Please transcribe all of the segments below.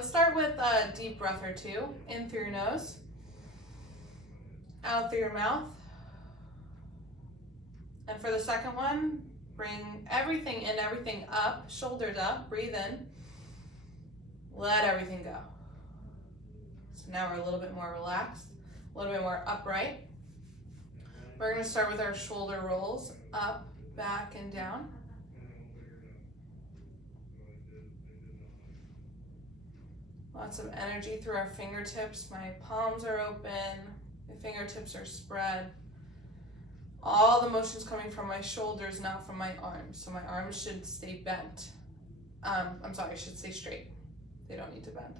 let's start with a deep breath or two. In through your nose, out through your mouth. And for the second one, bring everything in, everything up, shoulders up, breathe in. Let everything go. So now we're a little bit more relaxed, a little bit more upright. We're going to start with our shoulder rolls, up, back, and down. Lots of energy through our fingertips. My palms are open, my fingertips are spread. All the motion's coming from my shoulders, not from my arms. So my arms should stay bent. Should stay straight. They don't need to bend.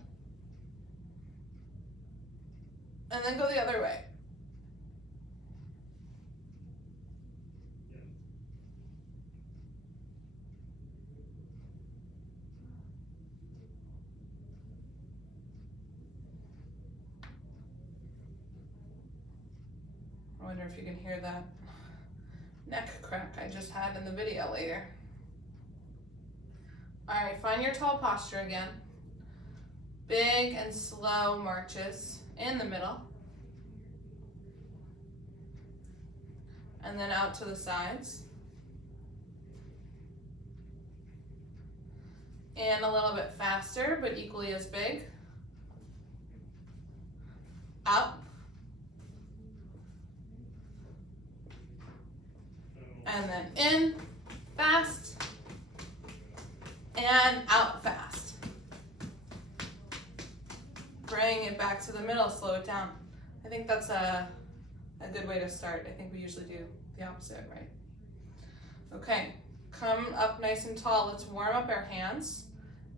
And then go the other way. I wonder if you can hear that neck crack I just had in the video later. All right, find your tall posture again. Big and slow marches in the middle. And then out to the sides. And a little bit faster, but equally as big. Up. And then in, fast, and out fast. Bring it back to the middle, slow it down. I think that's a good way to start. I think we usually do the opposite, right? Okay, come up nice and tall. Let's warm up our hands.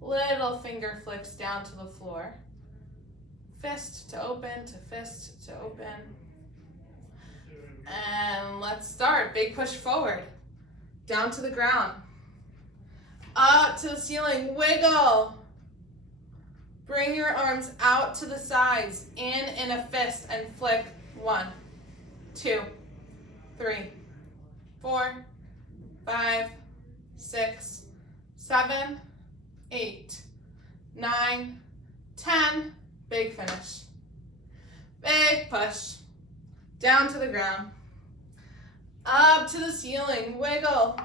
Little finger flicks down to the floor. Fist to open, to fist to open. And let's start. Big push forward. Down to the ground. Up to the ceiling. Wiggle. Bring your arms out to the sides. In a fist and flick. 1, 2, 3, 4, 5, 6, 7, 8, 9, 10. Big finish. Big push. Down to the ground. Up to the ceiling. Wiggle.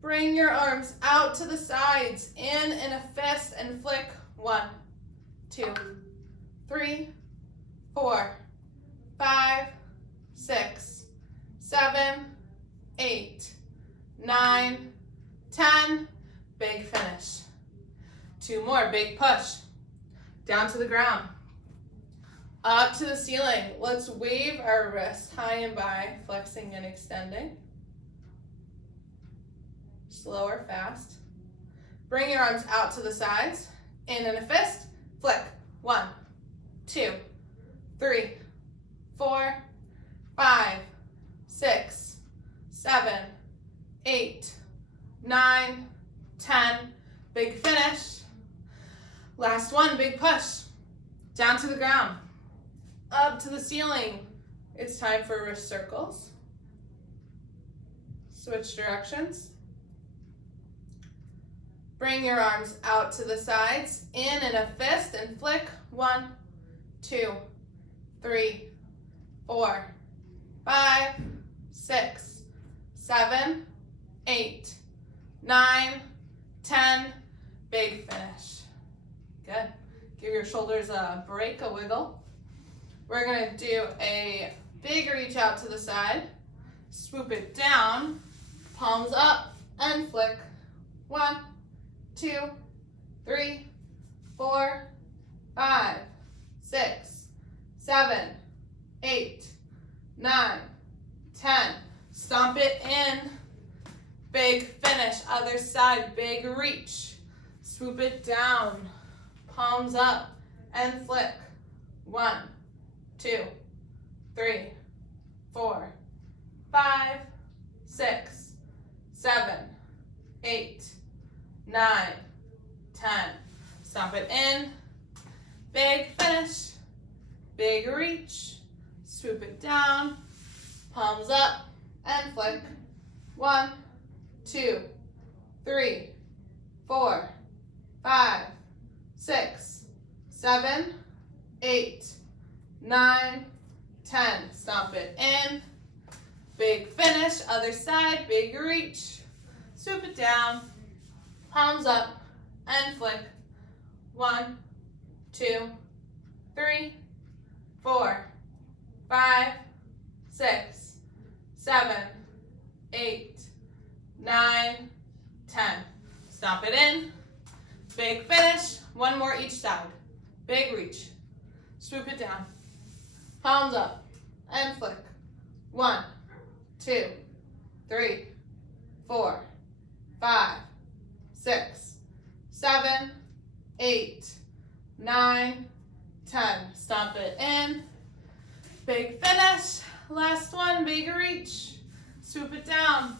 Bring your arms out to the sides. In a fist and flick. 1, 2, 3, 4, 5, 6, 7, 8, 9, 10. Big finish. 2 more. Big push. Down to the ground. Up to the ceiling. Let's wave our wrists high and by, flexing and extending. Slow or fast. Bring your arms out to the sides. In a fist. Flick. 1, 2, 3, 4, 5, 6, 7, 8, 9, 10. Big finish. Last one. Big push. Down to the ground. Up to the ceiling. It's time for wrist circles. Switch directions. Bring your arms out to the sides. In a fist and flick. 1, 2, 3, 4, 5, 6, 7, 8, 9, 10. Big finish. Good. Give your shoulders a break, a wiggle. We're going to do a big reach out to the side. Swoop it down. Palms up and flick. 1, 2, 3, 4, 5, 6, 7, 8, 9, 10. Stomp it in. Big finish. Other side. Big reach. Swoop it down. Palms up and flick. 1, 2, 3, 4, 5, 6, 7, 8, 9, 10. Stomp it in. Big finish. Big reach. Swoop it down. Palms up and flick. 1, 2, 3, 4, 5, 6, 7, 8, 9, 10. Stomp it in. Big finish. Other side. Big reach. Swoop it down. Palms up and flick. 1, 2, 3, 4, 5, 6, 7, 8, 9, 10. Stomp it in. Big finish. One more each side. Big reach. Swoop it down. Palms up and flick. 1, 2, 3, 4, 5, 6, 7, 8, 9, 10. Stomp it in. Big finish. Last one, big reach. Swoop it down.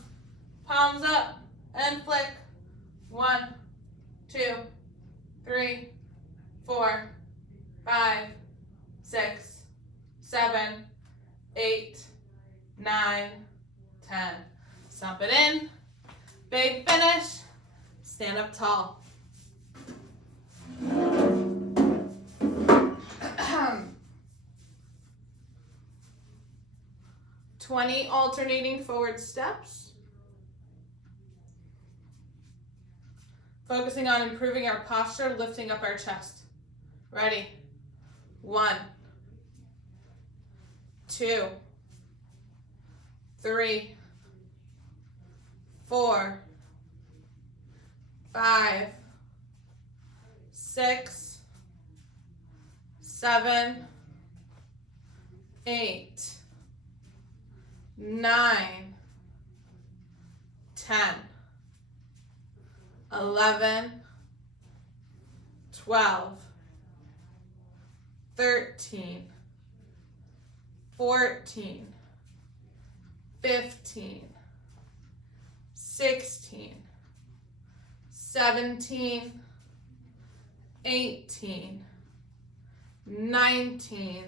Palms up and flick. 1, 2, 3, 4, 5, 6, 7, 8, 9, 10. Stomp it in. Big finish. Stand up tall. 20 alternating forward steps. Focusing on improving our posture, lifting up our chest. Ready? 1, 2, 3, 4, 5, 6, 7, 8, 9, 10, 11, 12, 13, 14, 15, 16, 17, 18, 19,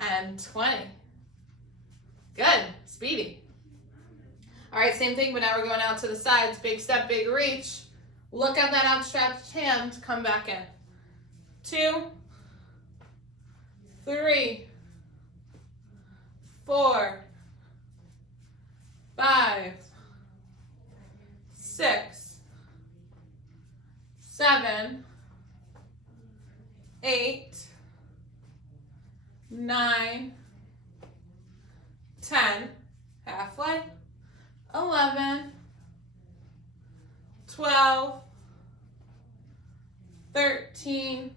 and 20. Good, speedy. All right, same thing, but now we're going out to the sides. Big step, big reach. Look at that outstretched hand, come back in. 2, 3, 4, 5, 6, 7, 8, 9, 10, halfway, 11, 12, 13,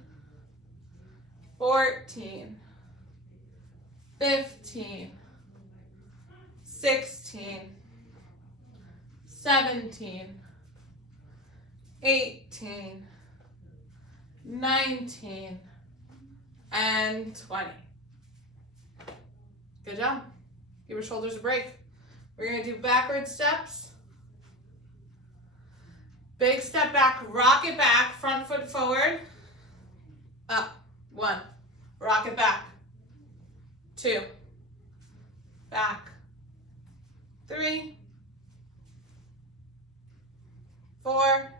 14, 15, 16, 17, 18, 19, and 20. Good job. Give your shoulders a break. We're going to do backward steps. Big step back, rock it back, front foot forward. Up. 1. Rock it back. 2. Back. 3. 4.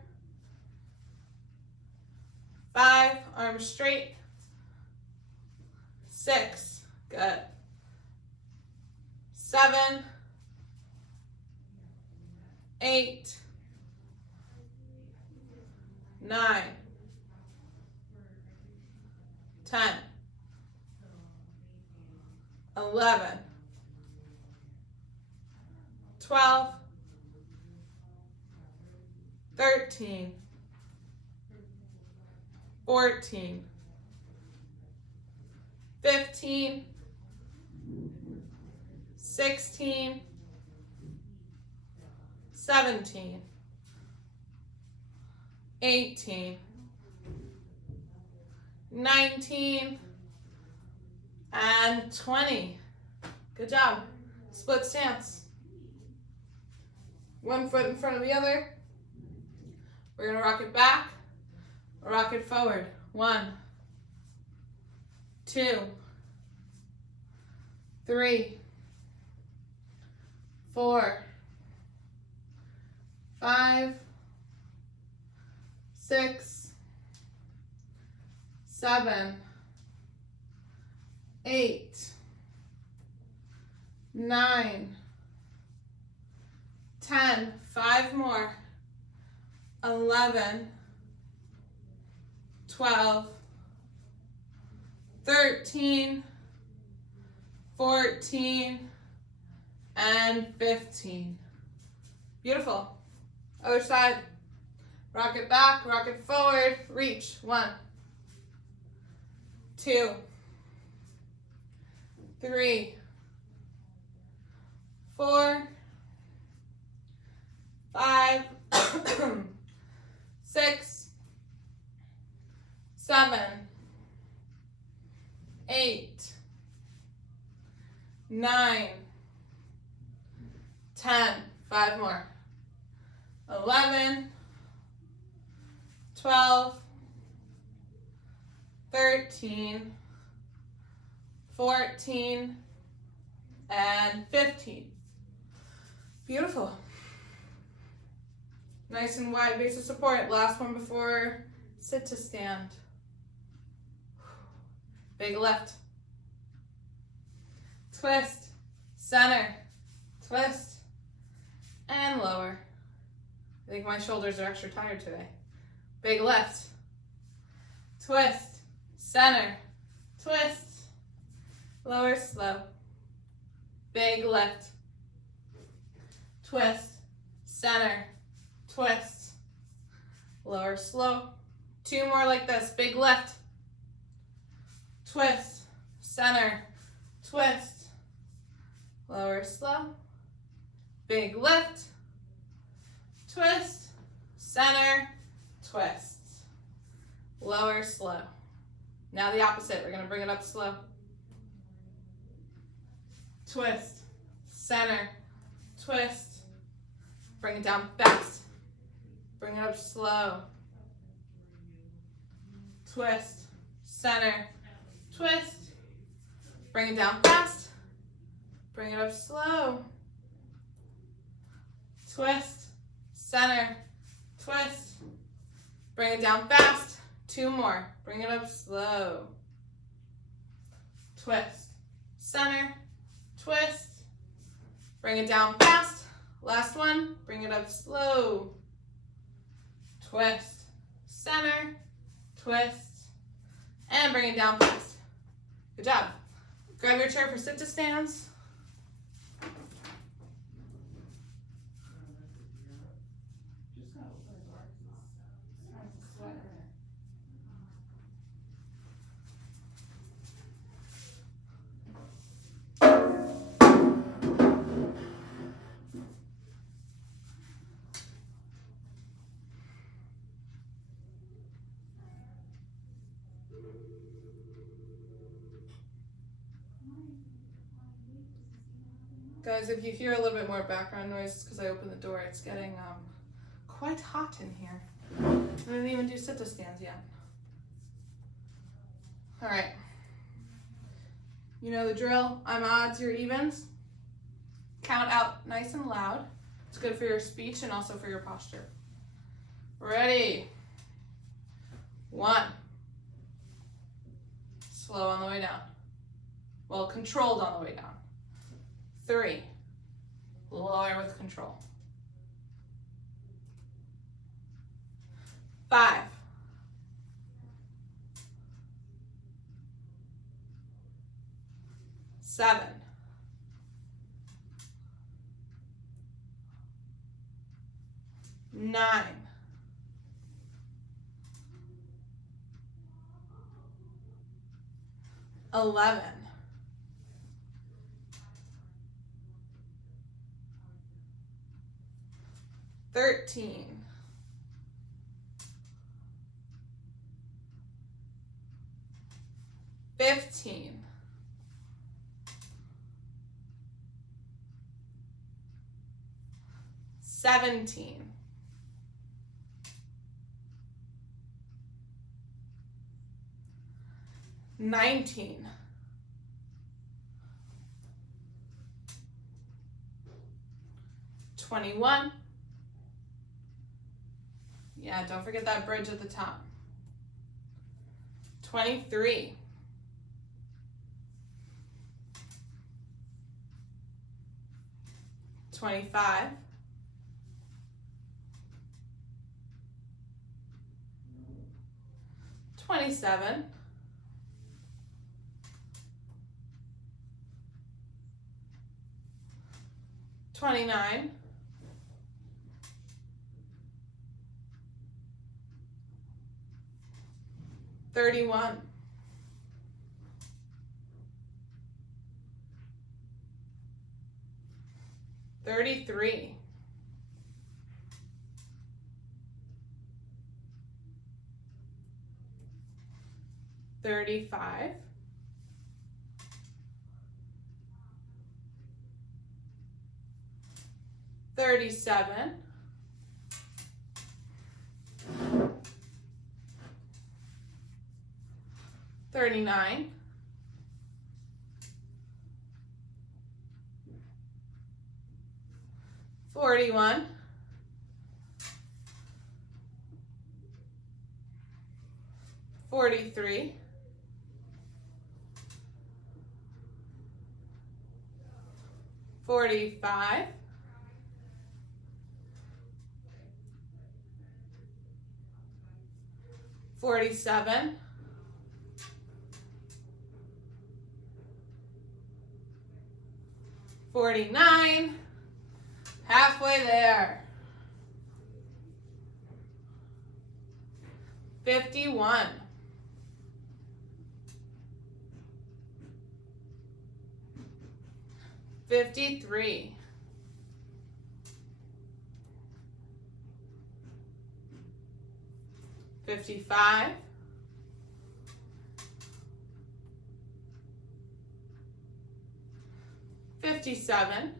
5. Arms straight. 6. Good. 7. 8. 9. 10. 11. 12. 13. 14. 15. 16. 17. 18. 19. And 20. Good job. Split stance. One foot in front of the other. We're going to rock it back, rock it forward. 1, 2, 3, 4, 5, 6, 7, 8, 9, 10, 5 more, 11, 12, 13, 14, and 15. Beautiful. Other side. Rock it back, rock it forward, reach. 1, 2, 3, 4, 5, 6, 7, 8, 9, 10, 5 more, 11, 12, 13, 14, and 15. Beautiful. Nice and wide base of support. Last one before sit to stand. Big lift. Twist, center, twist, and lower. I think my shoulders are extra tired today. Big lift, twist, center, twist, lower slow. Big lift, twist, center, twist, lower slow. 2 more like this. Big lift, twist, center, twist, lower slow. Big lift, twist, center, twist, lower slow. Now the opposite. We're going to bring it up slow. Twist, center, twist, bring it down fast. Bring it up slow. Twist, center, twist, bring it down fast. Bring it up slow. Twist, center, twist, bring it down fast. 2 more. Bring it up slow. Twist, center, twist, bring it down fast. Last one. Bring it up slow. Twist, center, twist, and bring it down fast. Good job. Grab your chair for sit to stands. Guys, if you hear a little bit more background noise, it's because I opened the door. It's getting quite hot in here. I didn't even do sit to stands yet. All right. You know the drill. I'm odds, you're evens. Count out nice and loud. It's good for your speech and also for your posture. Ready? 1. Slow on the way down. Well, controlled on the way down. 3. Lower with control. 5. 7. 9. 11. 13. 15. 17. 19. 21. Yeah, don't forget that bridge at the top. 23, 25, 27, 29, 31, 33, 35, 37, 39, 41, 43, 45, 47, 49, halfway there, 51, 53, 55, 57,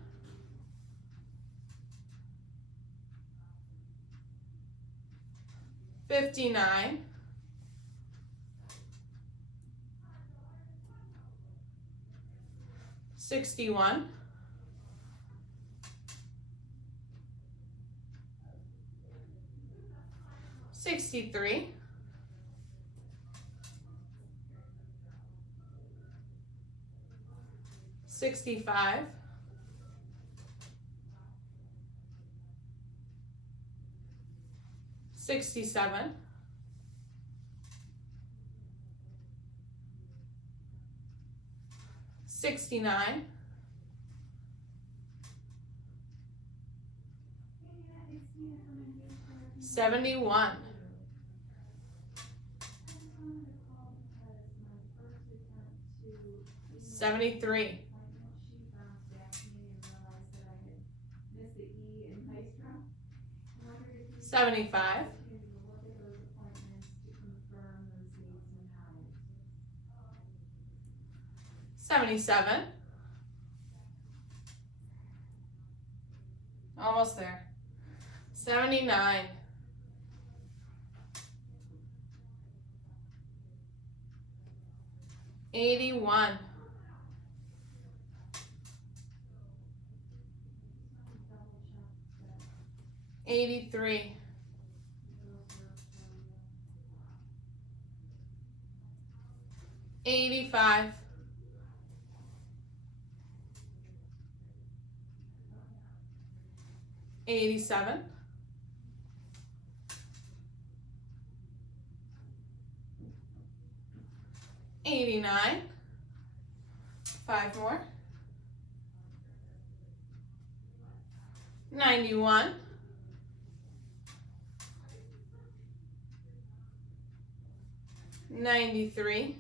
59, 61, 63, 65, 67, 69, 71, 73, 75, 77, almost there, 79, 81, 83, 85, 87, 89, 5 more, 91, 93,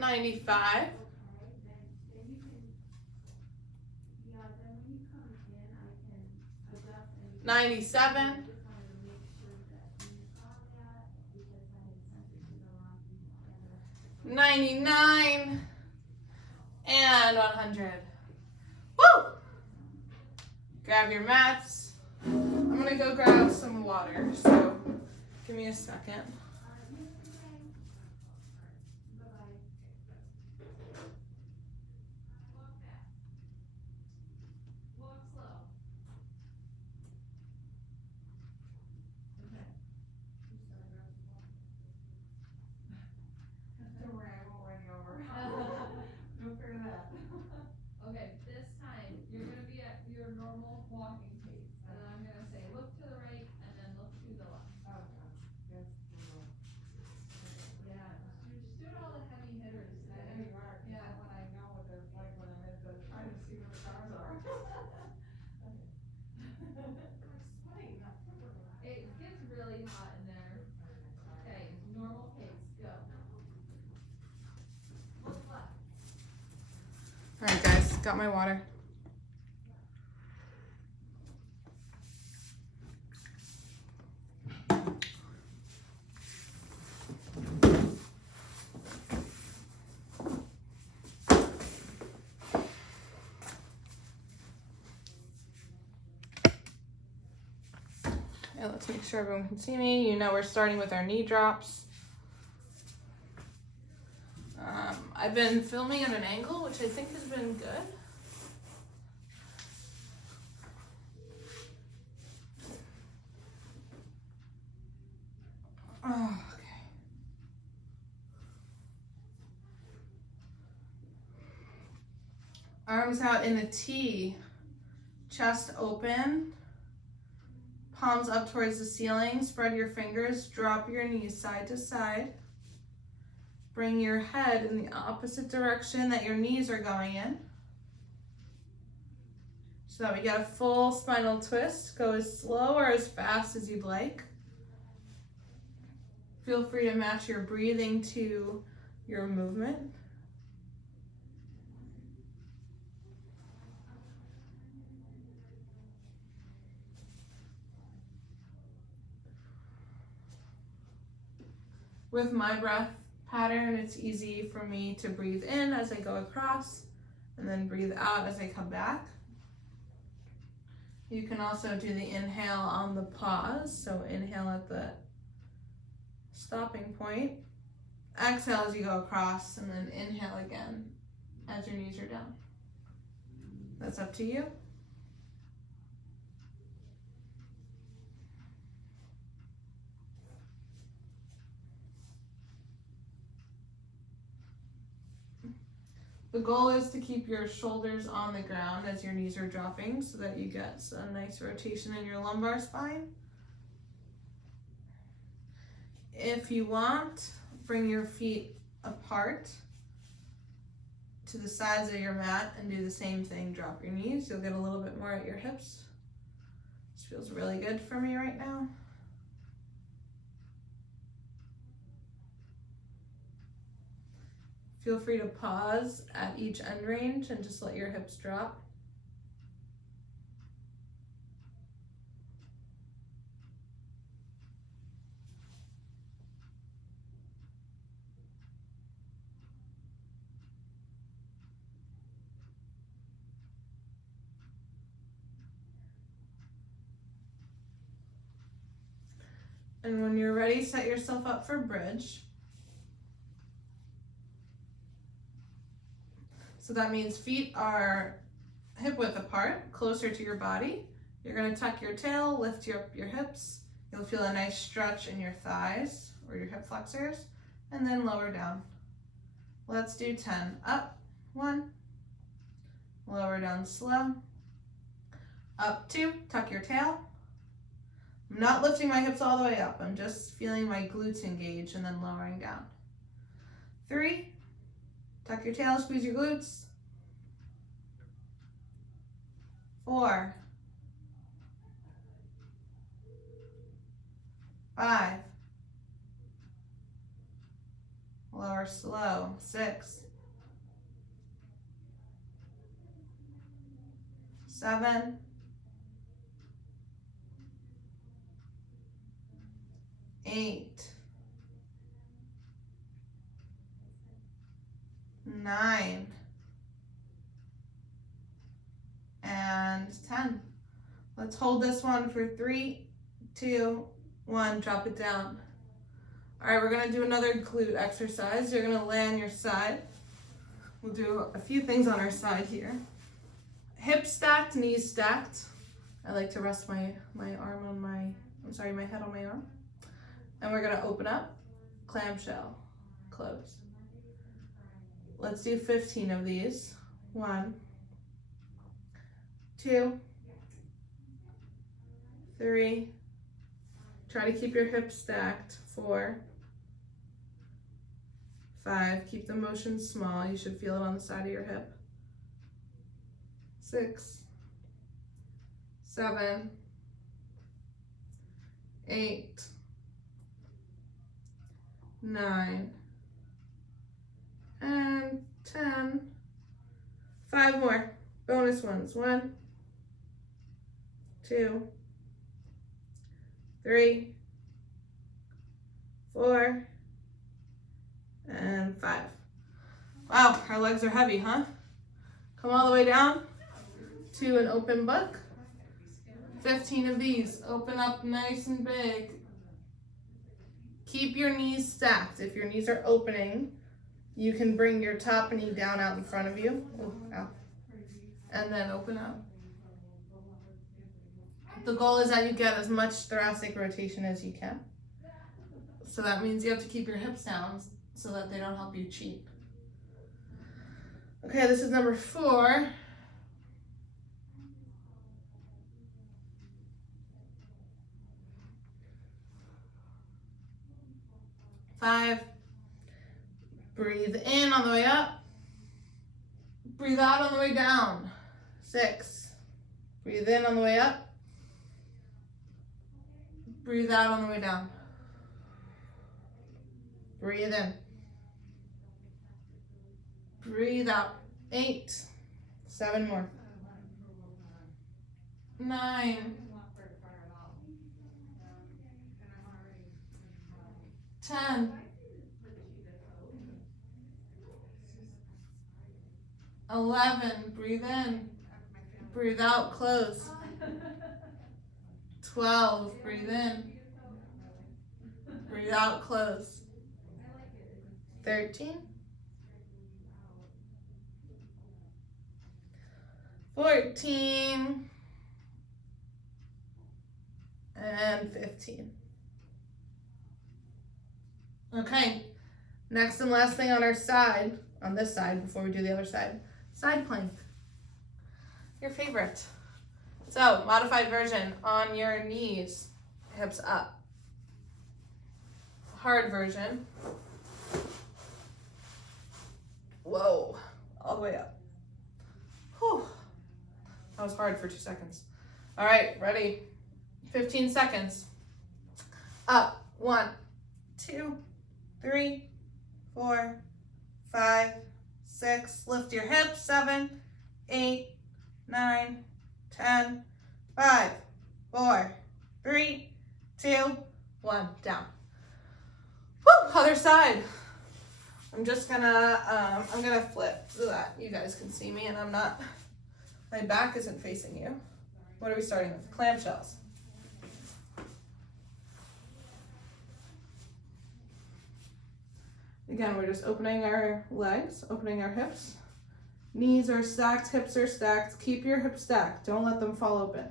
95, 97, 99, and 100. Woo! Grab your mats. I'm gonna go grab some water, so give me a second. Got my water. And let's make sure everyone can see me. You know we're starting with our knee drops. I've been filming at an angle, which I think has been good. Oh, okay. Arms out in a T, chest open, palms up towards the ceiling, spread your fingers, drop your knees side to side. Bring your head in the opposite direction that your knees are going in, so that we get a full spinal twist. Go as slow or as fast as you'd like. Feel free to match your breathing to your movement. With my breath pattern, it's easy for me to breathe in as I go across and then breathe out as I come back. You can also do the inhale on the pause, so inhale at the stopping point, exhale as you go across, and then inhale again as your knees are down. That's up to you. The goal is to keep your shoulders on the ground as your knees are dropping so that you get a nice rotation in your lumbar spine. If you want, bring your feet apart to the sides of your mat and do the same thing. Drop your knees. You'll get a little bit more at your hips. This feels really good for me right now. Feel free to pause at each end range and just let your hips drop. And when you're ready, set yourself up for bridge. So that means feet are hip width apart, closer to your body. You're gonna tuck your tail, lift up your hips. You'll feel a nice stretch in your thighs or your hip flexors, and then lower down. Let's do 10. Up, 1. Lower down slow. Up 2, tuck your tail. I'm not lifting my hips all the way up. I'm just feeling my glutes engage and then lowering down. 3. Tuck your tail, squeeze your glutes. 4. 5. Lower slow. 6. 7. 8. 9. And 10. Let's hold this one for 3, 2, 1. Drop it down. All right, we're gonna do another glute exercise. You're gonna lay on your side. We'll do a few things on our side here. Hips stacked, knees stacked. I like to rest my arm on my head on my arm. And we're gonna open up, clamshell, close. Let's do 15 of these. 1, 2, 3. Try to keep your hips stacked. 4, 5. Keep the motion small. You should feel it on the side of your hip. 6, 7, 8, 9, and 10. 5 more. bonus ones. 1, 2, 3, 4, and 5. Wow, our legs are heavy, huh? Come all the way down to an open book. 15 of these. Open up nice and big. Keep your knees stacked. If your knees are opening, you can bring your top knee down out in front of you. Oh, ow. And then open up. The goal is that you get as much thoracic rotation as you can. So that means you have to keep your hips down so that they don't help you cheat. Okay, this is number 4. Five. Breathe in on the way up. Breathe out on the way down. 6. Breathe in on the way up. Breathe out on the way down. Breathe in. Breathe out. 8. 7 more. 9. 10. 11. Breathe in. Breathe out. Close. 12. Breathe in. Breathe out. Close. 13. 14. And 15. Okay, next and last thing on our side, on this side before we do the other side, side plank. Your favorite. So, modified version on your knees, hips up. Hard version. Whoa, all the way up. Whew. That was hard for 2 seconds. All right, ready? 15 seconds. Up. 1, 2, 3, 4, 5, 6. Lift your hips. 7, 8, 9, 10, 5, 4, 3, 2, 1. Down. Woo! Other side. I'm just gonna, I'm gonna flip so that you guys can see me and I'm not, my back isn't facing you. What are we starting with? Clamshells. Again, we're just opening our legs, opening our hips. Knees are stacked, hips are stacked. Keep your hips stacked. Don't let them fall open.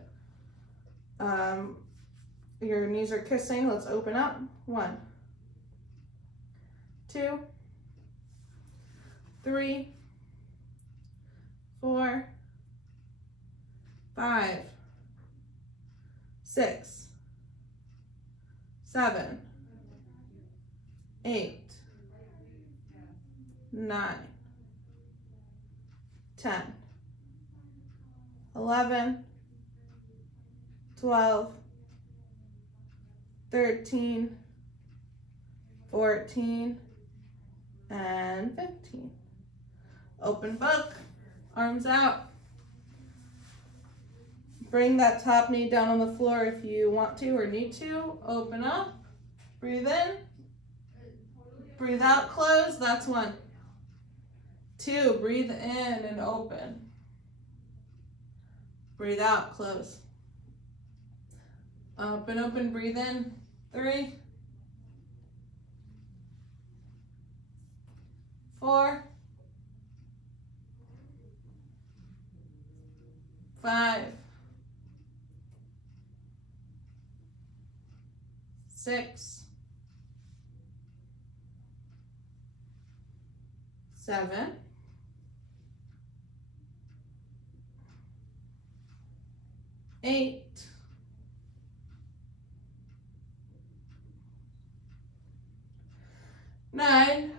Your knees are kissing. Let's open up. 1, 2, 3, 4, 5, 6, 7, 8, 9, 10, 11, 12, 13, 14, and 15. Open book, arms out. Bring that top knee down on the floor if you want to or need to. Open up, breathe in, breathe out, close. That's 1. 2, breathe in and open. Breathe out, close. Open, open, breathe in. 3, 4, 5, 6, 7, 8, 9,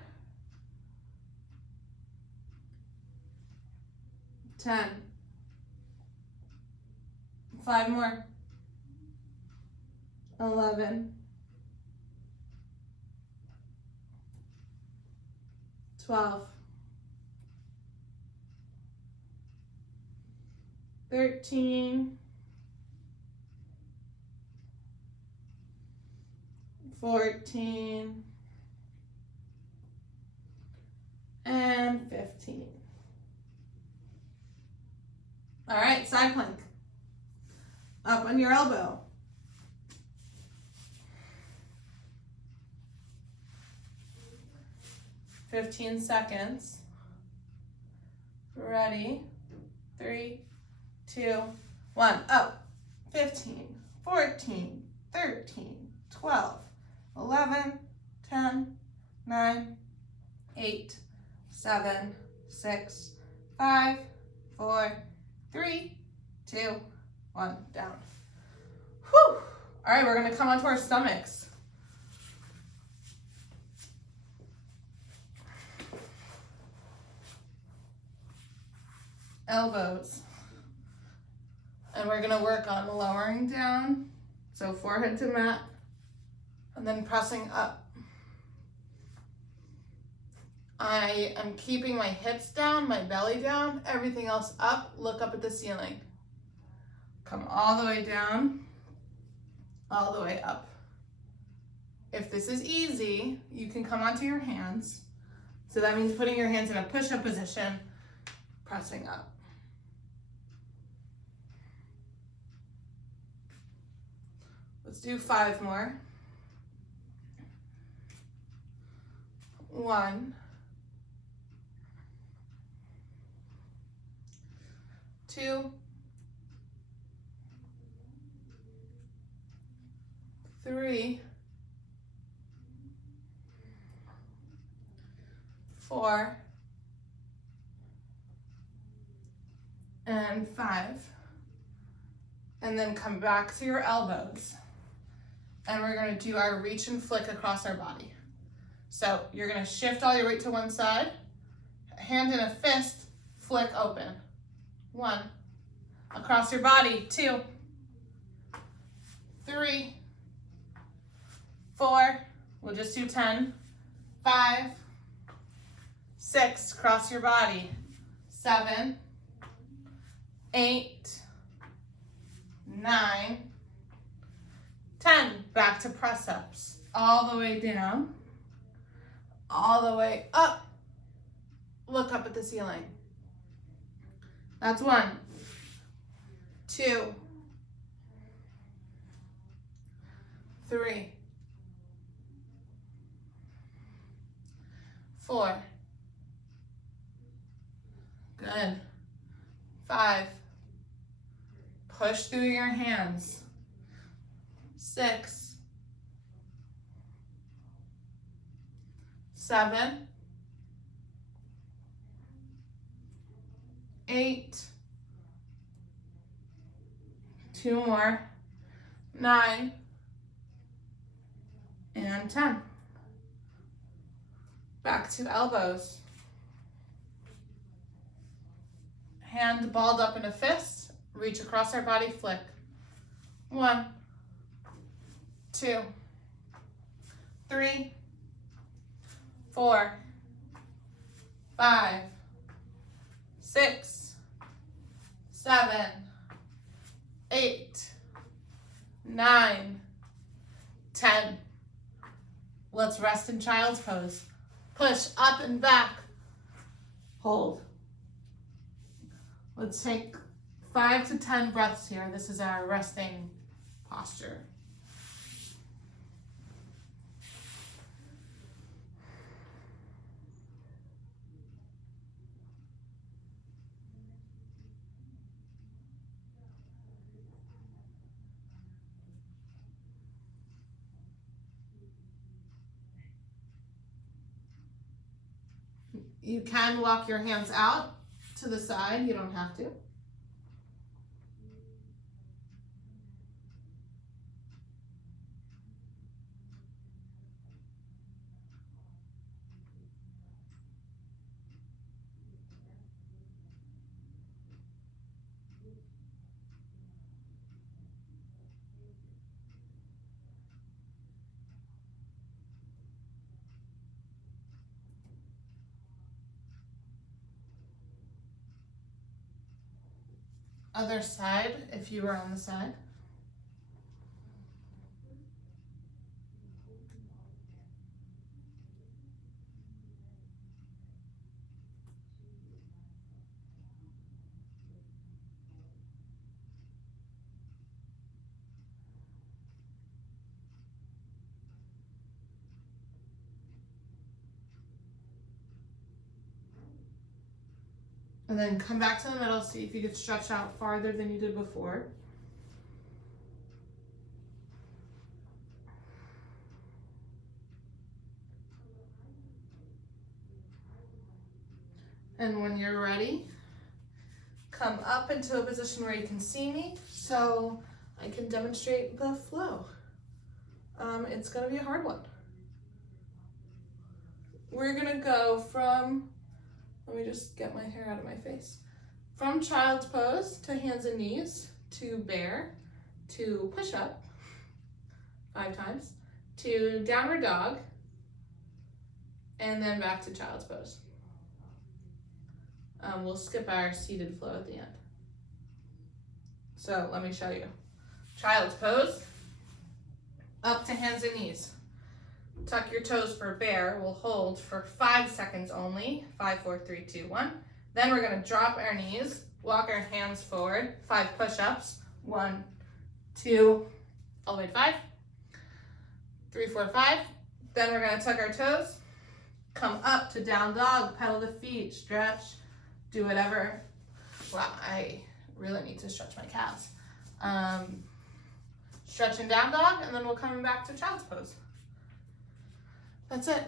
10. 5 more. 11, 12, 13, 14, and 15. All right, side plank. Up on your elbow. "15 seconds. Ready? 3, 2, 1. Up. 15, 14, 13, 12, 11, 10, 9, 8, 7, 6, 5, 4, 3, 2, 1. Down. Whew. All right, we're going to come onto our stomachs. Elbows. And we're going to work on lowering down, so forehead to mat, and then pressing up. I am keeping my hips down, my belly down, everything else up. Look up at the ceiling. Come all the way down, all the way up. If this is easy, you can come onto your hands. So that means putting your hands in a push-up position, pressing up. Let's do 5 more. 1, 2, 3, 4, and 5. And then come back to your elbows. And we're going to do our reach and flick across our body. So you're going to shift all your weight to one side, hand in a fist, flick open. 1, across your body. 2, 3, 4, we'll just do 10, 5, 6, cross your body. 7, 8, 9, 10, back to press-ups. All the way down, all the way up. Look up at the ceiling. That's 1, 2, 3, 4. Good. 5. Push through your hands. 6, 7, 8, 2 more, 9, and 10. Back to elbows. Hand balled up in a fist, reach across our body, flick. 1, 2, 3, 4, 5, 6, 7, 8, 9, 10. Let's rest in child's pose. Push up and back. Hold. Let's take 5 to 10 breaths here. This is our resting posture. You can walk your hands out to the side. You don't have to. Other side, if you were on the side. And then come back to the middle, see if you could stretch out farther than you did before. And when you're ready, come up into a position where you can see me so I can demonstrate the flow. It's gonna be a hard one. We're gonna go from, let me just get my hair out of my face. From child's pose to hands and knees, to bear, to push up 5 times, to downward dog, and then back to child's pose. We'll skip our seated flow at the end. So let me show you. Child's pose, up to hands and knees. Tuck your toes for bear. We'll hold for 5 seconds only. 5, 4, 3, 2, 1. Then we're gonna drop our knees, walk our hands forward, 5 push-ups. 1, 2, all the way to 5. 3, 4, 5. Then we're gonna tuck our toes, come up to down dog, pedal the feet, stretch, do whatever. Wow, I really need to stretch my calves. Stretching down dog, and then we'll come back to child's pose. That's it.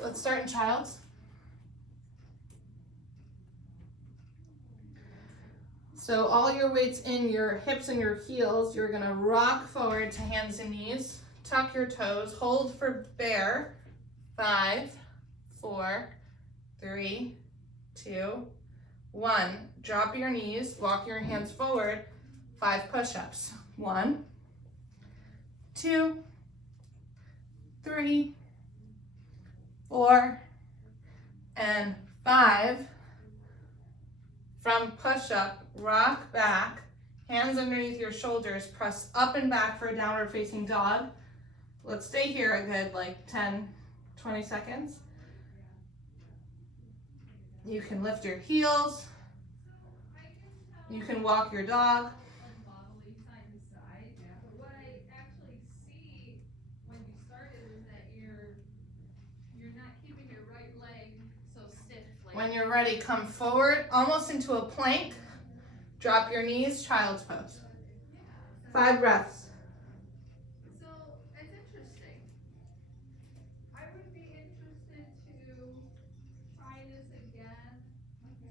Let's start in child's. So all your weight's in your hips and your heels. You're gonna rock forward to hands and knees. Tuck your toes, hold for bear. 5, 4, 3, 2, 1. Drop your knees, walk your hands forward. 5 push-ups. 1, 2, 3, 4, and 5. From push-up, rock back, hands underneath your shoulders, press up and back for a downward facing dog. Let's stay here a good like 10, 20 seconds. You can lift your heels. You can walk your dog. When you're ready, come forward, almost into a plank. Drop your knees, child's pose. 5 breaths. So it's interesting. I would be interested to try this again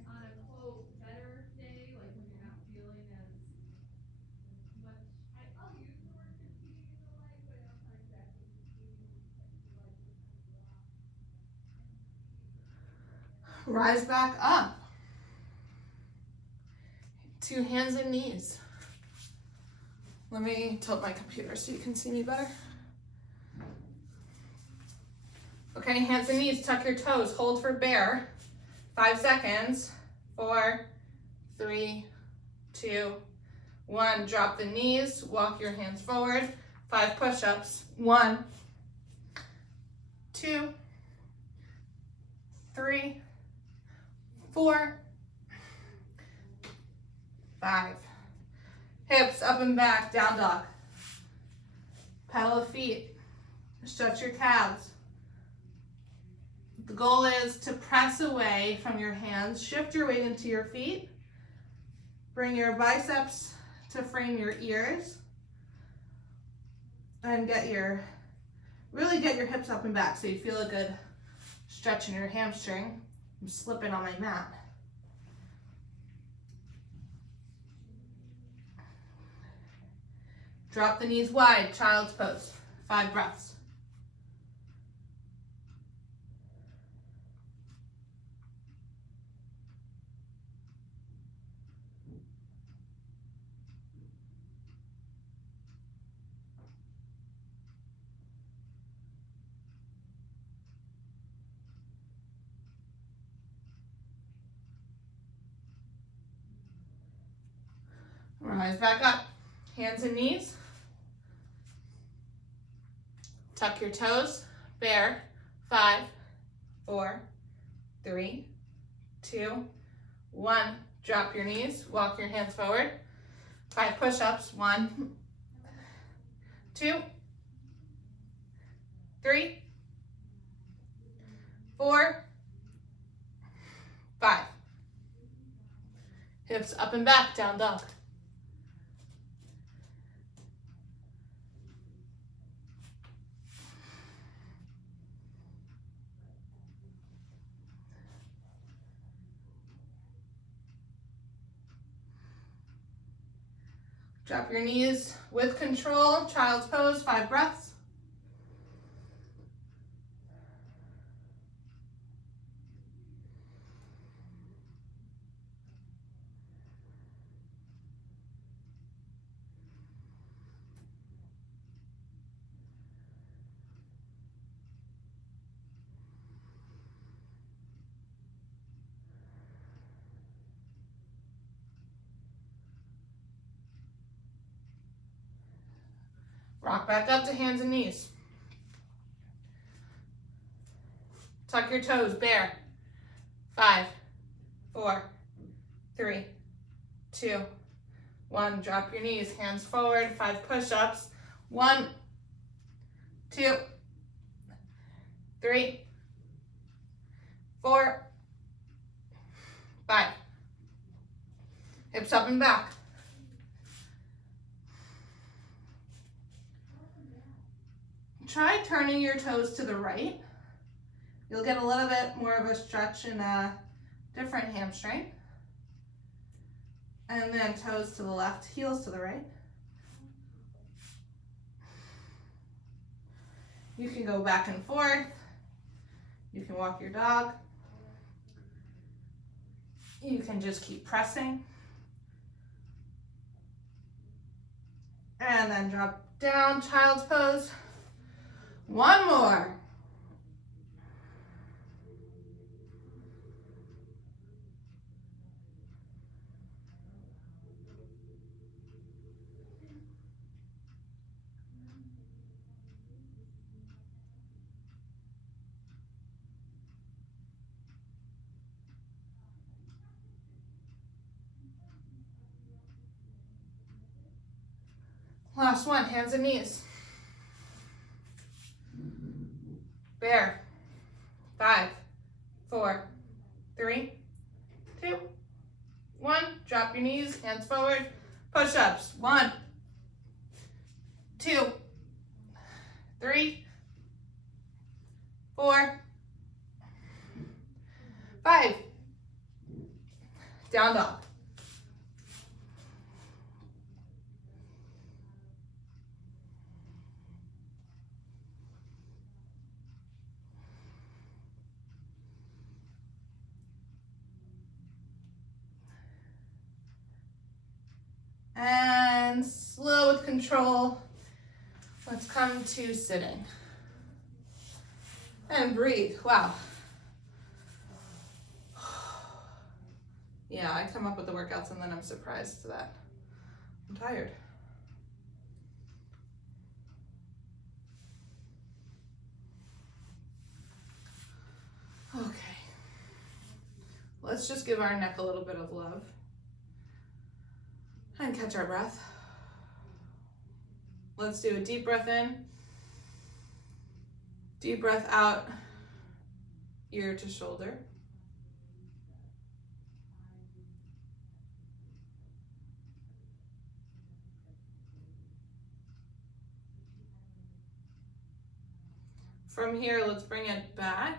on a quote better day, like when you're not feeling as much. I'll use the word fatigue in the leg, but that's not exactly fatigue. It's like the leg just kind of drop. Rise back up. To hands and knees. Let me tilt my computer so you can see me better. Okay, hands and knees, tuck your toes, hold for bear. 5 seconds. 4, 3, 2, 1. Drop the knees, walk your hands forward. 5 push-ups. 1, 2, 3, 4, 5. Hips up and back, down dog. Pedal the feet. Stretch your calves. The goal is to press away from your hands. Shift your weight into your feet. Bring your biceps to frame your ears. And really get your hips up and back so you feel a good stretch in your hamstring. I'm slipping on my mat. Drop the knees wide, child's pose. 5 breaths. Rise back up. Hands and knees. Tuck your toes. Bear. 5, 4, 3, 2, 1. Drop your knees. Walk your hands forward. 5 push-ups. 1, 2, 3, 4, 5. Hips up and back, down dog. Drop your knees with control. Child's pose, 5 breaths. Rock back up to hands and knees. Tuck your toes, bear. 5, 4, 3, 2, 1. Drop your knees, hands forward, 5 push-ups. 1, 2, 3, 4, 5. Hips up and back. Try turning your toes to the right. You'll get a little bit more of a stretch in a different hamstring. And then toes to the left, heels to the right. You can go back and forth. You can walk your dog. You can just keep pressing. And then drop down, child's pose. 1 more. Last one, hands and knees. Bear. 5, 4, 3, 2, 1. Drop your knees, hands forward. Push-ups. 1, 2, 3, 4, 5. Down dog. And slow with control. Let's come to sitting. And breathe. Wow. Yeah, I come up with the workouts and then I'm surprised that I'm tired. Okay. Let's just give our neck a little bit of love. And catch our breath. Let's do a deep breath in. Deep breath out, ear to shoulder. From here, let's bring it back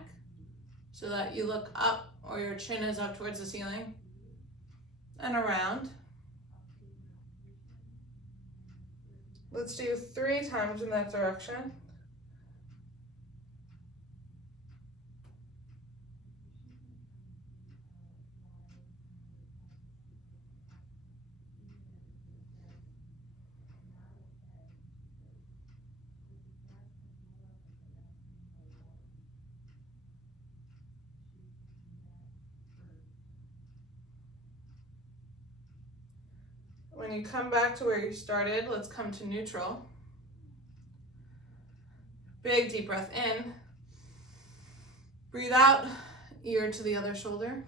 so that you look up or your chin is up towards the ceiling and around. Let's do 3 times in that direction. When you come back to where you started, let's come to neutral. Big deep breath in. Breathe out, ear to the other shoulder.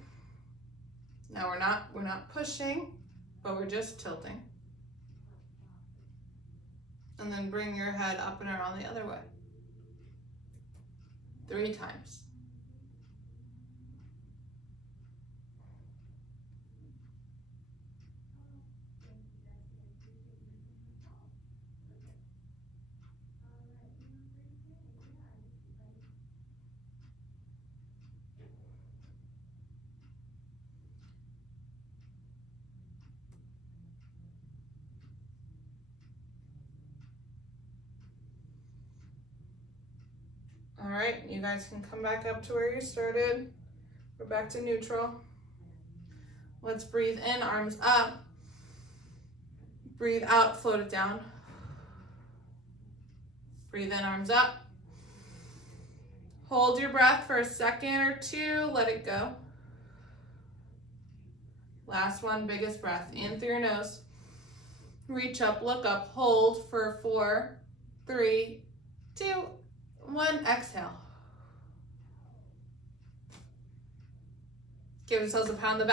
Now we're not pushing, but we're just tilting. And then bring your head up and around the other way. 3 times. All right, you guys can come back up to where you started. We're back to neutral. Let's breathe in, arms up. Breathe out, float it down. Breathe in, arms up. Hold your breath for a second or 2, let it go. Last one, biggest breath. In through your nose. Reach up, look up, hold for 4, 3, 2, 1, exhale. Give yourselves a pound on the back.